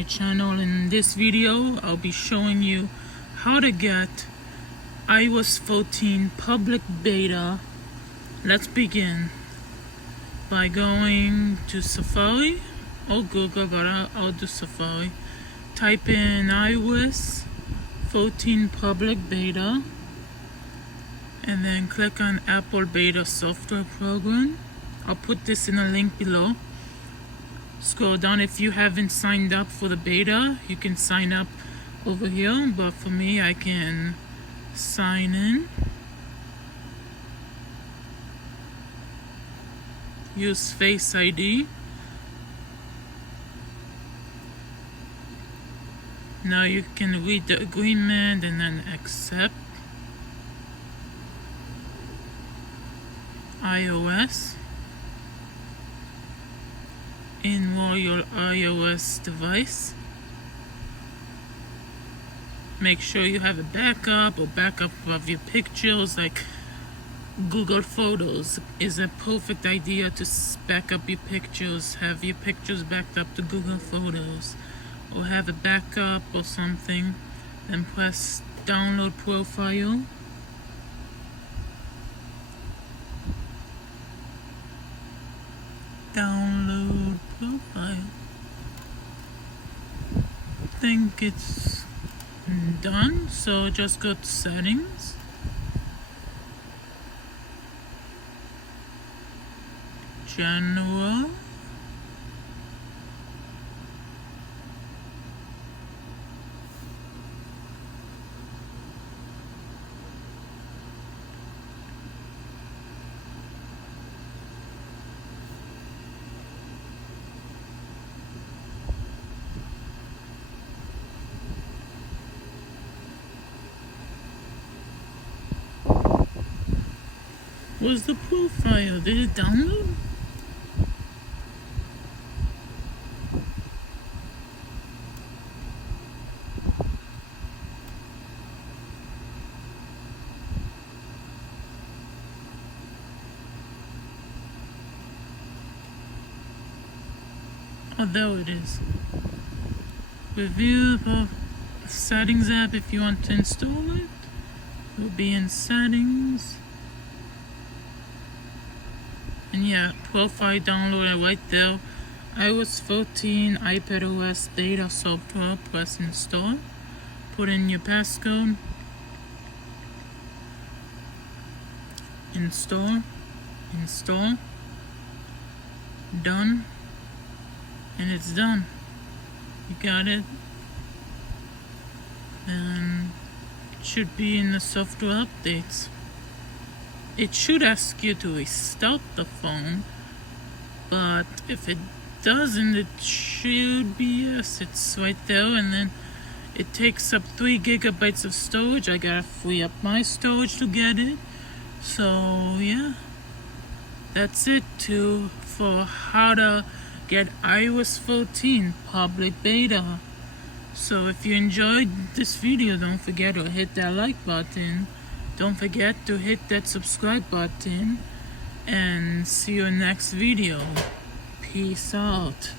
my channel. In this video I'll be showing you how to get iOS 14 public beta. Let's begin by going to Safari or Google, but I'll do Safari. Type in iOS 14 public beta and then click on Apple Beta Software Program. I'll put this in a link below. Scroll down. If you haven't signed up for the beta, you can sign up over here, but for me I can sign in. Use Face ID. Now you can read the agreement and then accept. iOS. Enroll your iOS device. Make sure you have a backup of your pictures, like Google Photos is a perfect idea to back up your pictures. Have your pictures backed up to Google Photos, or have a backup or something. Then press download profile. Download profile. I think it's done, so just go to settings. General. Where's the profile? Did it download? Oh, there it is. Review the settings app. If you want to install it, it will be in settings. And yeah, profile downloaded right there. iOS 14 iPadOS beta software. Press install. Put in your passcode. Install. Done. And it's done. You got it. And it should be in the software updates. It should ask you to restart the phone, but if it doesn't, it should be yes. It's right there, and then it takes up 3 gigabytes of storage. I gotta free up my storage to get it. So yeah, that's it for how to get iOS 14 public beta. So if you enjoyed this video, don't forget to hit that like button. Don't forget to hit that subscribe button, and see you next video. Peace out.